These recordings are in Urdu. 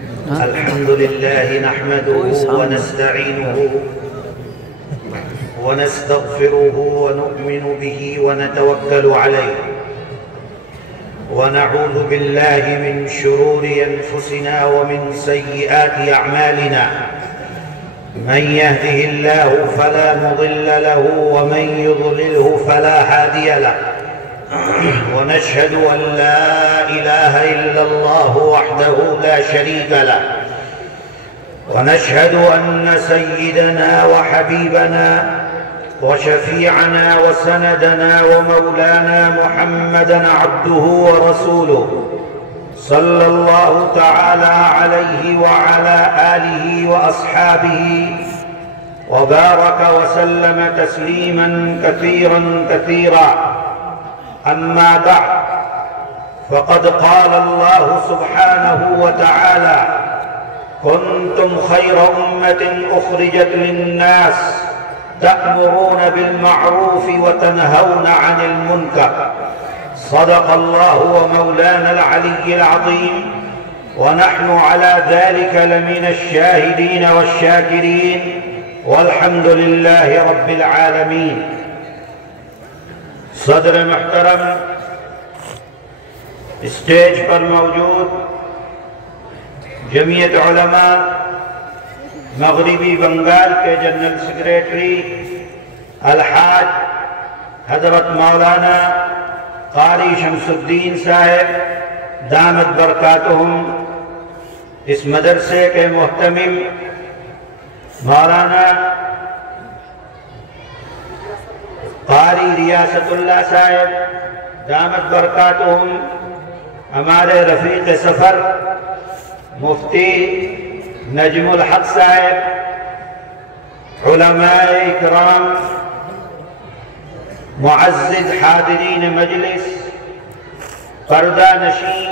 الحمد لله نحمده ونستعينه ونستغفره ونؤمن به ونتوكل عليه ونعوذ بالله من شرور أنفسنا ومن سيئات أعمالنا. من يهده الله فلا مضل له ومن يضلله فلا هادي له. ونشهد أن لا إله إلا الله وحده لا شريك له. ونشهد أن سيدنا وحبيبنا وشفيعنا وسندنا ومولانا محمدًا عبده ورسوله صلى الله تعالى عليه وعلى آله وأصحابه وبارك وسلم تسليمًا كثيرًا كثيرًا. أما بعد، فقد قال الله سبحانه وتعالى: كنتم خير أمة أخرجت للناس تأمرون بالمعروف وتنهون عن المنكر. صدق الله ومولانا العلي العظيم، ونحن على ذلك لمن الشاهدين والشاكرين، والحمد لله رب العالمين. صدر محترم، اسٹیج پر موجود جمعیت علماء مغربی بنگال کے جنرل سیکریٹری الحاج حضرت مولانا قاری شمس الدین صاحب دامت برکاتہم، اس مدرسے کے محتمم مولانا قاری ریاست اللہ صاحب دامت برکاتہم، ہمارے رفیق سفر مفتی نجم الحق صاحب، علماء اکرام، معزز حاضرین مجلس، پردہ نشین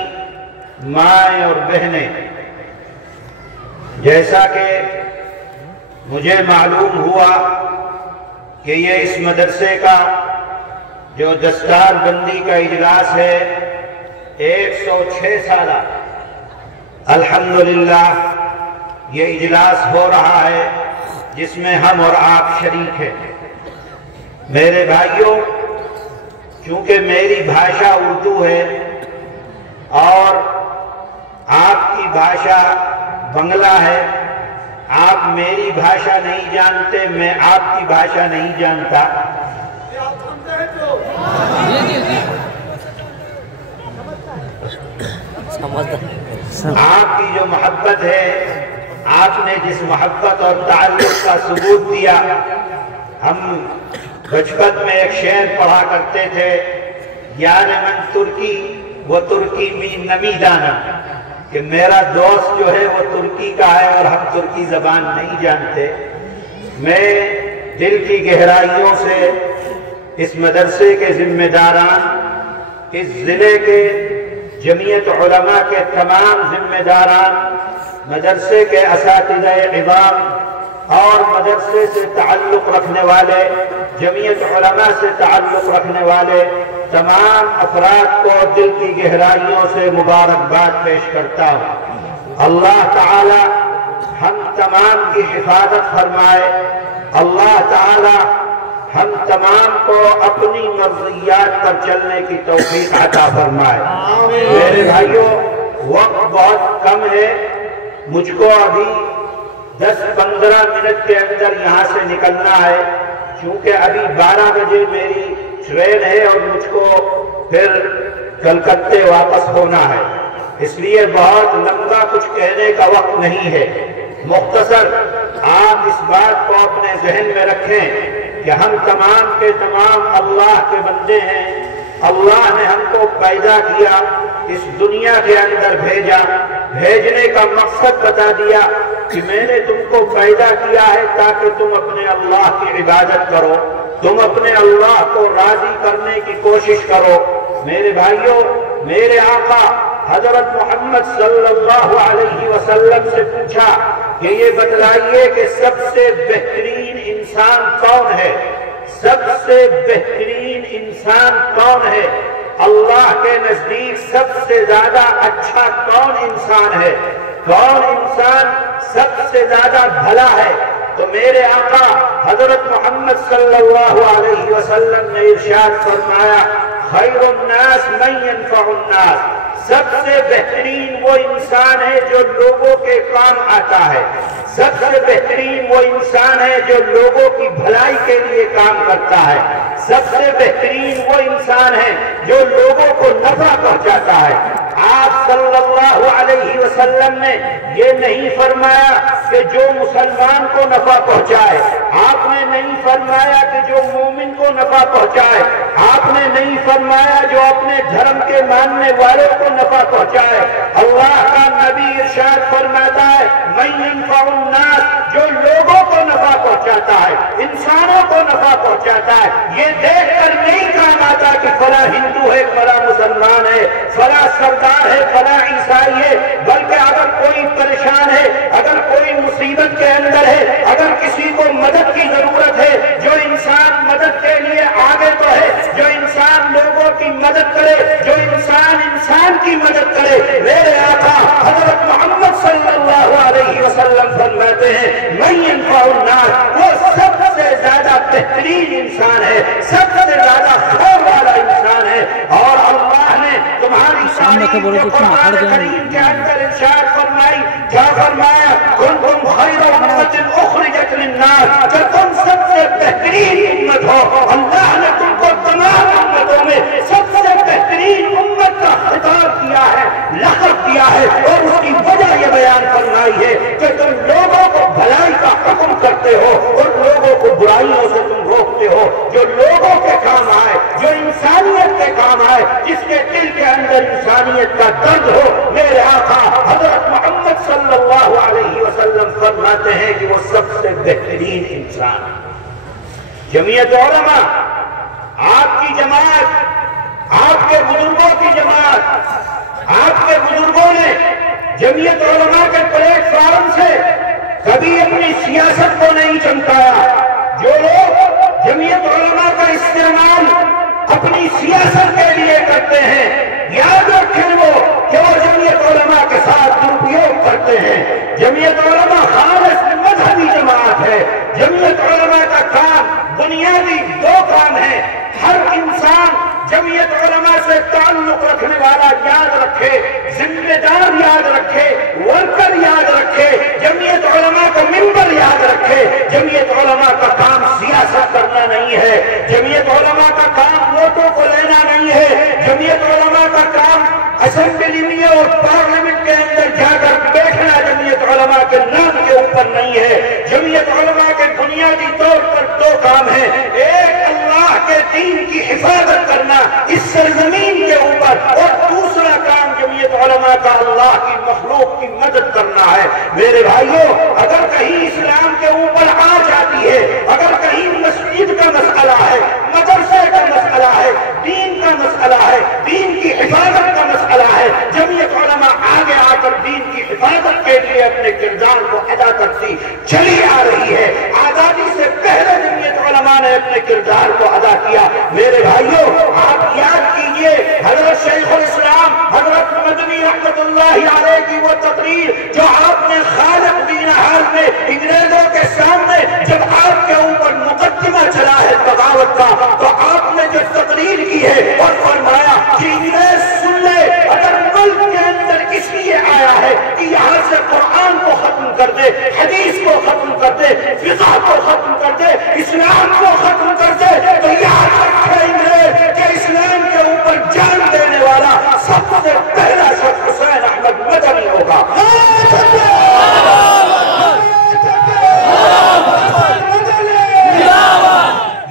مائیں اور بہنیں، جیسا کہ مجھے معلوم ہوا کہ یہ اس مدرسے کا جو دستار بندی کا اجلاس ہے 106 سالہ، الحمدللہ یہ اجلاس ہو رہا ہے جس میں ہم اور آپ شریک ہیں۔ میرے بھائیوں، چونکہ میری بھاشا اردو ہے اور آپ کی بھاشا بنگلہ ہے، آپ میری بھاشا نہیں جانتے، میں آپ کی بھاشا نہیں جانتا، آپ کی جو محبت ہے، آپ نے جس محبت اور تعلق کا ثبوت دیا، ہم بچپن میں ایک شعر پڑھا کرتے تھے: یار من ترکی وہ ترکی می نمی دانا، کہ میرا دوست جو ہے وہ ترکی کا ہے اور ہم ترکی زبان نہیں جانتے۔ میں دل کی گہرائیوں سے اس مدرسے کے ذمہ داران، اس ضلع کے جمعیت علماء کے تمام ذمہ داران، مدرسے کے اساتذہ عظام اور مدرسے سے تعلق رکھنے والے، جمعیت علماء سے تعلق رکھنے والے تمام افراد کو دل کی گہرائیوں سے مبارکباد پیش کرتا ہوں۔ اللہ تعالی ہم تمام کی حفاظت فرمائے، اللہ تعالی ہم تمام کو اپنی مرضیات پر چلنے کی توفیق عطا فرمائے۔ میرے بھائیوں، وقت بہت کم ہے، مجھ کو ابھی 10-15 منٹ کے اندر یہاں سے نکلنا ہے، چونکہ ابھی 12 بجے میری ٹرین ہے اور مجھ کو پھر کلکتے واپس ہونا ہے، اس لیے بہت لمبا کچھ کہنے کا وقت نہیں ہے۔ مختصر آپ اس بات کو اپنے ذہن میں رکھیں کہ ہم تمام کے تمام اللہ کے بندے ہیں، اللہ نے ہم کو پیدا کیا، اس دنیا کے اندر بھیجا، بھیجنے کا مقصد بتا دیا کہ میں نے تم کو پیدا کیا ہے تاکہ تم اپنے اللہ کی عبادت کرو، تم اپنے اللہ کو راضی کرنے کی کوشش کرو۔ میرے بھائیوں، میرے آقا حضرت محمد صلی اللہ علیہ وسلم سے پوچھا کہ یہ بتلائیے کہ سب سے بہترین انسان کون ہے؟ سب سے بہترین انسان کون ہے؟ اللہ کے نزدیک سب سے زیادہ اچھا کون انسان ہے؟ کون انسان سب سے زیادہ بھلا ہے؟ تو میرے آقا حضرت محمد صلی اللہ علیہ وسلم نے ارشاد فرمایا خیر الناس من ينفع الناس، سب سے بہترین وہ انسان ہے جو لوگوں کے کام آتا ہے، سب سے بہترین وہ انسان ہے جو لوگوں کی بھلائی کے لیے کام کرتا ہے، سب سے بہترین وہ انسان ہے جو لوگوں کو نفع پہنچاتا ہے۔ آپ صلی اللہ علیہ وسلم نے یہ نہیں فرمایا کہ جو مسلمان کو نفع پہنچائے، آپ نے نہیں فرمایا کہ جو مومن کو نفع پہنچائے، آپ نے نہیں فرمایا جو اپنے دھرم کے ماننے والوں کو نفع پہنچائے۔ اللہ کا نبی ارشاد فرماتا ہے من ينفع الناس، جو لوگوں کو نفع پہنچاتا ہے، انسانوں کو نفع پہنچاتا ہے۔ یہ دیکھ کر نہیں کام آتا کہ فلاں ہندو ہے، فلاں مسلمان ہے، فلاں سردار ہے، فلاں عیسائی ہے، بلکہ اگر کوئی پریشان ہے، اگر کوئی مصیبت کے اندر ہے، اگر کسی کو مدد کی ضرورت ہے، جو انسان مدد کے لیے آگے تو ہے، جو انسان لوگوں کی مدد کرے، جو انسان کی مدد کرے، میرے آقا حضرت محمد صلی اللہ علیہ وسلم فرماتے ہیں من ينفع الناس، وہ سب سے زیادہ بہترین انسان ہے، سب سے زیادہ خیر والا انسان ہے۔ اور اللہ نے تمہاری تعلیم جو قرآن کریم کے اندر ارشاد فرمائی، کیا فرمایا کنتم خیر امۃ اخرجت للناس، کہ تم سب سے بہترین امت ہو۔ اللہ نے تم کو تمام امتوں میں سب سے بہترین امت کا خطاب کیا ہے، لقب دیا ہے، اور اس کی وجہ یہ بیان فرمائی ہے کہ تم لوگوں کو بھلائی کا حکم کرتے ہو اور لوگوں کو برائیوں سے تم روکتے ہو، جو لوگوں کے کام آئے، جو انسانیت کے کام آئے، جس کے دل کے اندر انسانیت کا درد ہو۔ میرے آقا حضرت محمد صلی اللہ علیہ وسلم فرماتے ہیں کہ وہ سب سے بہترین انسان ہے۔ جمعیت علماء، آپ کی جماعت، آپ کے بزرگوں کی جماعت، آپ کے بزرگوں نے جمعیت علماء کے پلیٹ فارم سے کبھی اپنی سیاست کو نہیں چمکایا۔ جو لوگ جمعیت علماء کا استعمال اپنی سیاست کے لیے کرتے ہیں، یاد رکھیں وہ کہ وہ جمعیت علماء کے ساتھ درپیوگ کرتے ہیں۔ جمعیت علماء خالص مذہبی جماعت ہے۔ جمعیت علماء کا کام بنیادی دو کام ہے۔ ہر انسان جمعیت علماء سے تعلق رکھنے والا یاد رکھے، ذمہ دار یاد رکھے، ورکر یاد رکھے، جمعیت علماء کا ممبر یاد رکھے۔ جمعیت علماء کا کام سیاست کرنا نہیں ہے، جمعیت علماء کا کام ووٹوں کو لینا نہیں ہے، جمعیت علماء کا کام اسمبلی میں اور پارلیمنٹ کے اندر جا کر بیٹھنا جمعیت علماء کے نام کے اوپر نہیں ہے۔ جمعیت علماء کے بنیادی طور پر دو کام ہیں، ایک اللہ کے دین کی حفاظت کرنا اس سرزمین کے اوپر، اور دوسرا کام جمعیت علماء کا اللہ کی مخلوق کی مدد کرنا ہے۔ میرے بھائیوں، اگر کہیں اسلام کے اوپر آ جاتی ہے، اگر کہیں مسجد کا مسئلہ ہے، مدرسے کا مسئلہ ہے، دین کا مسئلہ ہے، دین کی حفاظت کا مسئلہ ہے، جمعیت علماء آگے آ کر دین کی حفاظت کے لیے اپنے کردار کو ادا کرتی چلی آ رہی ہے۔ آزادی سے پہلے جمعیت علماء نے اپنے کردار کو ادا کیا۔ میرے بھائیوں، آپ یاد کیجئے حضرت شیخ الاسلام حضرت مدنی رحمت اللہ علیہ کی وہ تقریر جو آپ نے خالق دین حال میں انگریزوں کے سامنے جب آپ کے اوپر مقدمہ چلا ہے بغاوت کا، تو آپ نے جو تقریر کی ہے اور فرمایا کہ انگریز سن لے، اگر ملک کے اندر اس لیے آیا ہے کہ یہاں سے قرآن کو ختم کر دے، حدیث کو ختم کر دے، فقہ کو ختم کر دے، اسلام کو ختم کر دے، تو یاد رکھے انگریز کہ اسلام کے اوپر جان دینے والا سب سے پہلا شخص حسین احمد مدنی ہوگا۔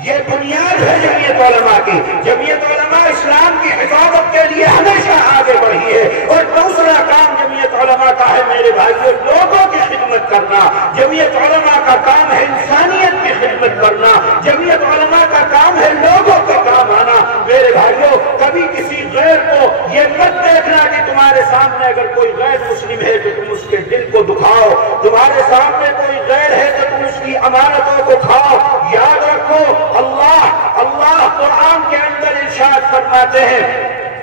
یہ بنیاد ہے جمعیت علماء کی۔ جمعیت علماء اسلام کی حفاظت کے لیے ہمیشہ آگے بڑھی ہے۔ اور دوسرا کام جمعیت علماء کا ہے میرے بھائیوں لوگوں کی خدمت کرنا۔ جمعیت علماء کا کام ہے انسانیت کی خدمت کرنا۔ جمعیت علماء کا کام ہے لوگوں کے کام آنا۔ میرے بھائیوں، کبھی کسی غیر کو یہ مت دیکھنا کہ تمہارے سامنے اگر کوئی غیر مسلم ہے تو تم اس کے دل کو دکھاؤ، تمہارے سامنے کوئی غیر ہے تو تم اس کی امانتوں کو کھاؤ۔ یاد رکھو اللہ قرآن کے اندر ارشاد فرماتے ہیں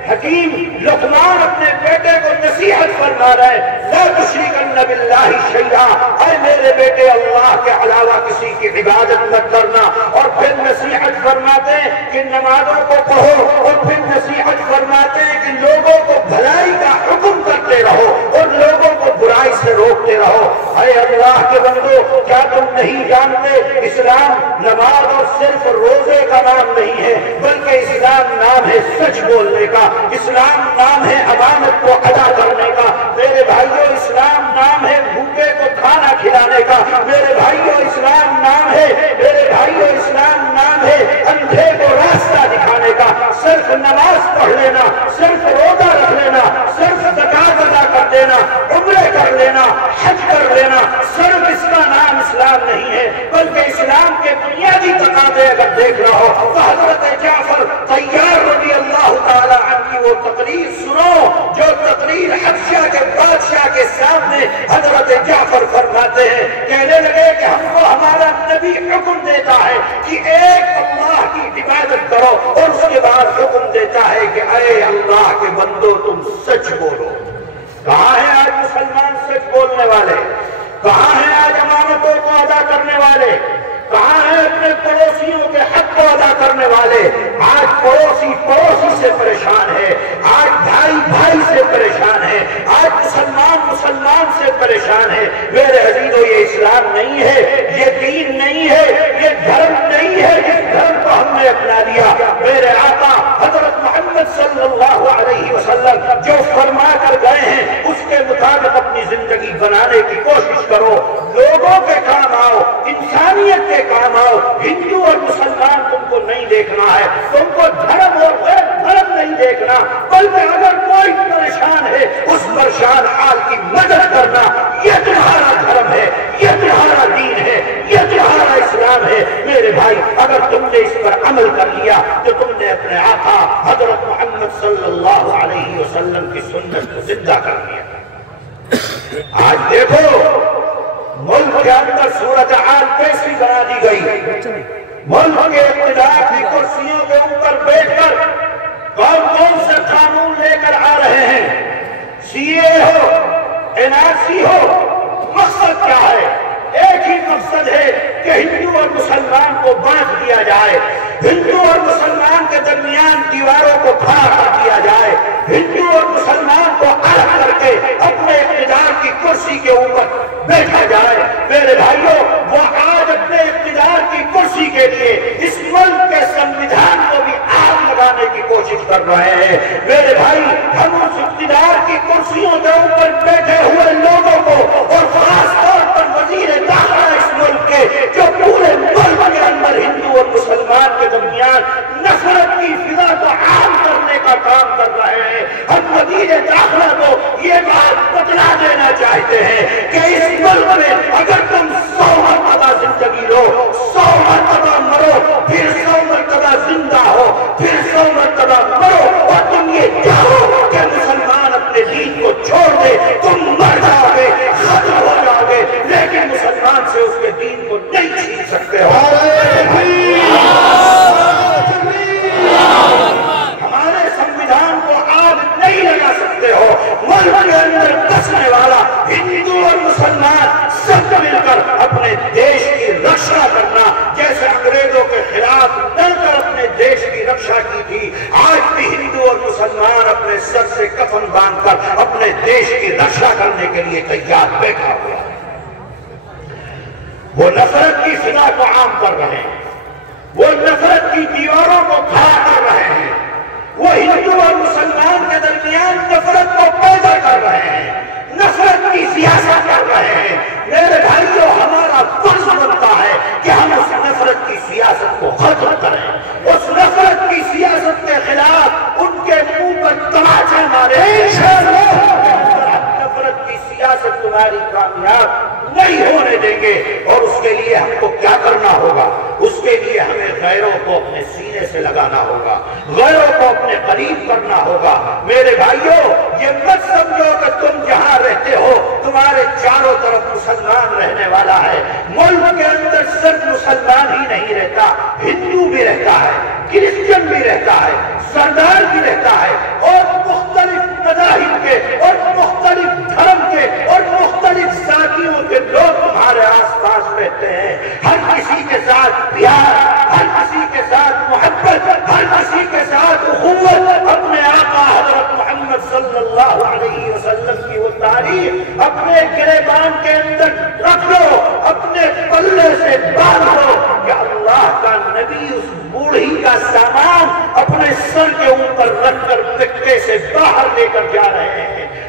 حکیم لقمان اپنے بیٹے کو نصیحت فرما رہے ہیں، لا تشرکن باللہ شیئا، اے میرے بیٹے اللہ کے علاوہ کسی کی عبادت مت کرنا۔ اور پھر نصیحت فرماتے ہیں کہ نمازوں کو پڑھو، اور پھر نصیحت فرماتے ہیں کہ لوگوں کو بھلائی کا حکم کرتے رہو اور لوگوں کو برائی سے روکتے رہو۔ اے اللہ کے بندو، کیا تم نہیں جانتے اسلام نماز اور صرف روزے کا نام نہیں ہے، بلکہ اسلام نام ہے سچ بولنے کا، اسلام نام ہے امانت کو ادا کرنے کا، میرے بھائیوں اسلام نام ہے بھوکے کو کھانا کھلانے کا، میرے بھائیوں اسلام نام ہے، میرے بھائیوں اسلام نام ہے اندھے کو راستہ دکھانے کا۔ صرف نماز پڑھ لینا، صرف روزہ رکھ لینا، صرف زکات ادا کر دینا، عمرے کر لینا، حج کر لینا، صرف اس کا نام اسلام نہیں ہے، بلکہ اسلام کے بنیادی تقاضے اگر دیکھنا ہو تو حضرت جعفر طیار رضی اللہ تعالی عنہ کی وہ تقریر سنو جو تقریر حبشہ کے بادشاہ کے سامنے حضرت جعفر فرماتے ہیں، کہنے لگے کہ ہم کو ہمارا نبی حکم دیتا ہے کہ ایک اللہ کی عبادت کرو، اور اس کے بعد حکم دیتا ہے کہ اے اللہ کے بندو تم سچ بولو۔ کہاں ہیں آج مسلمان سچ بولنے والے؟ کہاں ہیں آج امانتوں کو ادا کرنے والے؟ کہاں ہیں اپنے پڑوسیوں کے حق کو ادا کرنے والے؟ آج پڑوسی پڑوسی سے پریشان ہے، آج بھائی بھائی سے پریشان ہے، آج مسلمان مسلمان سے پریشان ہے۔ میرے عزیزو، یہ اسلام نہیں ہے، یہ دین نہیں ہے، یہ دھرم نہیں ہے جس دھرم کو ہم نے اپنا لیا۔ میرے آقا حضرت محمد صلی اللہ علیہ وسلم جو فرما کر گئے ہیں اس کے مطابق اپنی زندگی بنانے کی کوشش کرو، لوگوں کے کام آؤ، انسانیت کے کام آؤ۔ ہندو اور مسلمان تم کو نہیں دیکھنا ہے، تم کو دھرم اور غیر دھرم نہیں دیکھنا، بلکہ اگر کوئی پریشان ہے اس پریشان حال کی مدد کرنا، یہ تمہارا دھرم ہے، یہ تمہارا دین ہے، یہ تمہارا اسلام ہے۔ میرے بھائی، اگر تم نے اس پر عمل کر لیا تو تم نے اپنے آقا حضرت محمد صلی اللہ علیہ وسلم کی سنت کو زندہ کر لیا۔ آج دیکھو ملک کے اندر صورتحال کیسی بنا دی گئی، ملک کے اقتدار کی کرسیوں کے اوپر بیٹھ کر کون کون سے قانون لے کر آ رہے ہیں، سی اے ہو، این آر سی ہو، مقصد کیا ہے؟ ایک ہی مقصد ہے کہ ہندو اور مسلمان کو بانٹ دیا جائے، ہندو اور مسلمان کے درمیان دیواروں کو کھڑا کر دیا جائے، ہندو اور مسلمان کو الگ کر کے اپنے اقتدار کی کرسی کے اوپر بیٹھا جائے۔ میرے بھائیوں، وہ آج اپنے اقتدار کی کرسی کے لیے اس ملک کے سنویدھان کو بھی آگ لگانے کی کوشش کر رہے ہیں۔ میرے بھائی، ہم اس اقتدار کی کرسیوں کے اوپر بیٹھے ہوئے لوگوں کو، اور خاص طور پر وزیر داخلہ اس ملک کے جو پورے ملک کے اندر ہندو اور مسلمان کے درمیان نفرت کی فضا کو عام کرنے کا کام کر رہے ہیں، ہم وزیر داخلہ کو یہ بات بتلا دینا چاہتے ہیں کہ اس ملک میں اگر تم 100 مرتبہ زندگی لو، 100 مرتبہ مرو، پھر 100 مرتبہ زندہ ہو، پھر 100 مرتبہ مرو، اور تم یہ چاہو کہ مسلمان اپنے دین کو چھوڑ دے، تم مر جاؤ گے، ختم ہو جاؤ گے، لیکن مسلمان سے اس کے دین کو نہیں چھین سکتے ہو۔ ہمارے سنویدھان کو آگ نہیں لگا سکتے ہو۔ ملک کے اندر بسنے والا ہندو اور مسلمان سب مل کر اپنے دیش کی رکشا کرنا، جیسے انگریزوں کے خلاف ڈر کر اپنے دیش کی رکشا کی تھی، آج بھی ہندو اور مسلمان اپنے سر سے کفن باندھ کر اپنے دیش کی رکشا کرنے کے لیے تیار بیٹھا ہوا ہے۔ وہ نفرت کی فضا کو عام کر رہے ہیں، وہ نفرت کی دیواروں کو کھڑا کر رہے ہیں، وہ ہندو اور مسلمان کے درمیان نفرت کو پیدا کر رہے ہیں، نفرت کی سیاست کر رہے ہیں۔ میرے بھائیوں، ہمارا فرض بنتا ہے کہ ہم اس نفرت کی سیاست کو ختم کریں، اس نفرت کی سیاست کے خلاف ان کے منہ پر تماچے مارے۔ نفرت کی سیاست تمہاری کامیاب نہیں ہونے دیں گے، اور اس کے لیے ہم کو کیا کرنا ہوگا؟ اس کے لیے ہمیں غیروں کو اپنے سینے سے لگانا ہوگا، غیروں کو اپنے قریب کرنا ہوگا۔ میرے بھائیوں، یہ مت سمجھو کہ تم جہاں رہتے ہو تمہارے چاروں طرف مسلمان رہنے والا ہے۔ ملک کے اندر صرف مسلمان ہی نہیں رہتا، ہندو بھی رہتا ہے، کرسچن بھی رہتا ہے، سردار بھی رہتا ہے، اور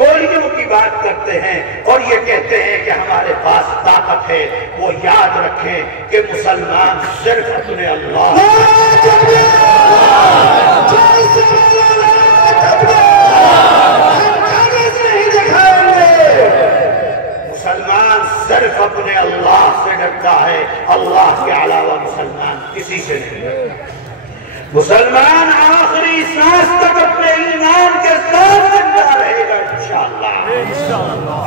گولیوں کی بات کرتے ہیں اور یہ کہتے ہیں کہ ہمارے پاس طاقت ہے، وہ یاد رکھیں کہ مسلمان صرف اپنے اللہ مسلمان صرف اپنے اللہ سے ڈرتا ہے، اللہ کے علاوہ مسلمان کسی سے نہیں ڈرتا۔ مسلمان آخری سانس تک اپنے ایمان کے ساتھ زندہ رہے گا انشاءاللہ۔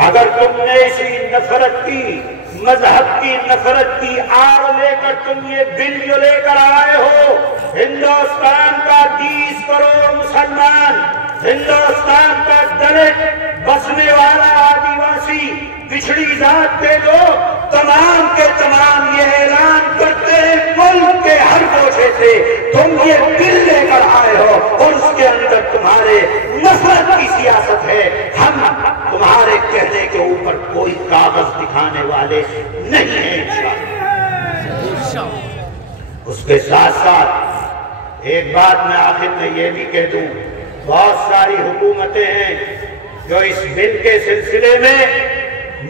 اگر تم نے اسی نفرت کی، مذہب کی نفرت کی آگ لے کر تم یہ بل جو لے کر آئے ہو، ہندوستان کا 30 کروڑ مسلمان، ہندوستان کا دلت بسنے والا آدیواسی، پچھڑی ذات کے لوگ تمام کے تمام یہ اعلان کرتے ہیں ملک کے ہر کوچے سے تم یہ بل لے کر آئے ہو اور اس کے اندر تمہارے نفرت کی سیاست ہے، ہم تمہارے کہنے کے اوپر کوئی کاغذ دکھانے والے نہیں ہیں انشاءاللہ۔ اس کے ساتھ ساتھ ایک بات میں آخر میں یہ بھی کہہ دوں، بہت ساری حکومتیں ہیں جو اس بل کے سلسلے میں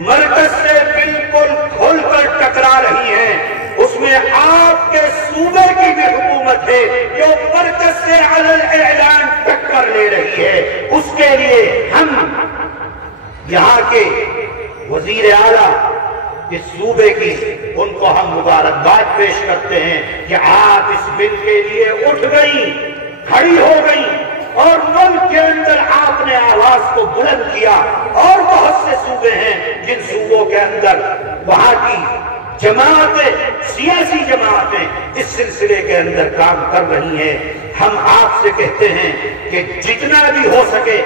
مرکز سے بالکل کھل کر ٹکرا رہی ہیں۔ اس میں آپ کے صوبے کی بھی حکومت ہے جو مرکز سے علی اعلان ٹکر لے رہی ہے۔ اس کے لیے ہم یہاں کے وزیر اعلیٰ اس صوبے کی ان کو ہم مبارکباد پیش کرتے ہیں کہ آپ اس بل کے لیے اٹھ گئی، کھڑی ہو گئی اور ملک کے اندر آپ نے آواز کو بلند کیا۔ اور بہت سے صوبے ہیں جن صوبوں کے اندر وہاں کی جماعتیں، سیاسی جماعتیں اس سلسلے کے اندر کام کر رہی ہیں۔ ہم آپ سے کہتے ہیں کہ جتنا بھی ہو سکے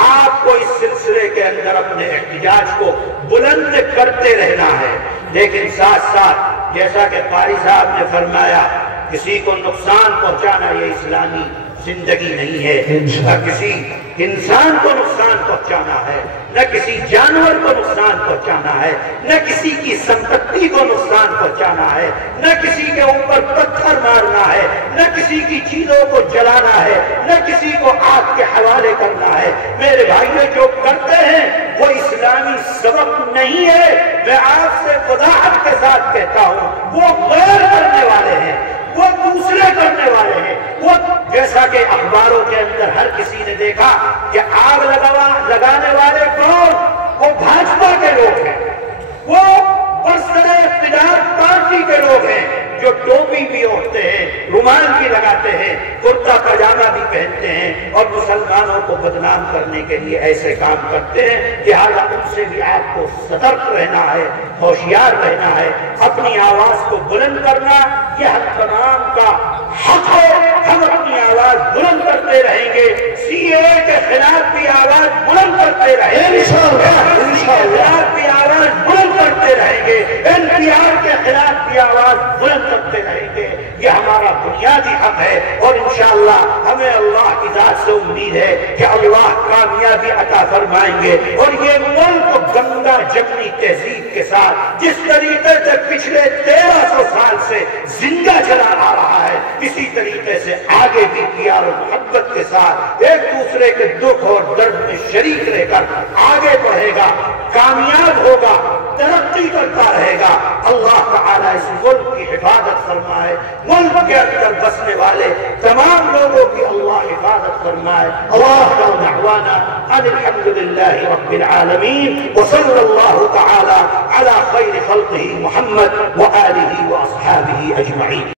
آپ کو اس سلسلے کے اندر اپنے احتجاج کو بلند کرتے رہنا ہے، لیکن ساتھ ساتھ جیسا کہ قاری صاحب نے فرمایا کسی کو نقصان پہنچانا یہ اسلامی زندگی نہیں ہے، نہ کسی انسان کو نقصان پہنچانا ہے، نہ کسی جانور کو نقصان پہنچانا ہے، نہ کسی کی سمپتی کو نقصان پہنچانا ہے، نہ کسی کے اوپر پتھر مارنا ہے، نہ کسی کی چیزوں کو جلانا ہے، نہ کسی کو آگ کے حوالے کرنا ہے۔ میرے بھائیوں جو کرتے ہیں وہ اسلامی سبق نہیں ہے۔ میں آپ سے وضاحت کے ساتھ کہتا ہوں وہ غیر کرنے والے ہیں، وہ دوسرے کرنے والے ہیں۔ وہ جیسا کہ اخباروں کے اندر ہر کسی نے دیکھا کہ آگ لگانے والے کون؟ وہ بھاجپا کے لوگ ہیں، وہ برسر اقتدار پارٹی کے لوگ ہیں جو ٹوپی بھی اوڑھتے ہیں، رومال بھی لگاتے ہیں، کرتا پاجامہ بھی پہنتے ہیں اور مسلمانوں کو بدنام کرنے کے لیے ایسے کام کرتے ہیں۔ لہٰذا ان سے بھی آپ کو سترک رہنا ہے، ہوشیار رہنا ہے، اپنی آواز کو بلند کرنا یہ ہم تمام کا حق ہے۔ ہم اپنی آواز بلند کرتے رہیں گے، سی اے کے خلاف بھی آواز بلند کرتے رہیں گے، خلاف بھی آواز بلند کرتے رہیں گے، NPR کے خلاف بھی آواز بلند کرتے رہیں گے۔ یہ ہمارا بنیادی حق ہے اور انشاءاللہ ہمیں اللہ کی ذات سے امید ہے کہ اللہ کامیابی عطا فرمائیں گے اور یہ ملک گنگا جمنی تہذیب کے ساتھ جس طریقے سے پچھلے 1300 سال سے زندہ چلا آ رہا ہے اسی طریقے سے آگے بھی پیار و محبت کے ساتھ ایک دوسرے کے دکھ اور درد میں شریک رہ کر آگے بڑھے گا، کامیاب ہوگا، ترقی کرتا رہے گا۔ اللہ تعالیٰ اس ملک کی حفاظت فرمائے، ملک کے اندر بسنے والے تمام لوگوں کی اللہ حفاظت فرمائے۔ اللہ دعوانا ان الحمدللہ رب العالمین وصلی اللہ تعالی علی خیر خلقہ محمد وآلہ واصحابہ اجمعین۔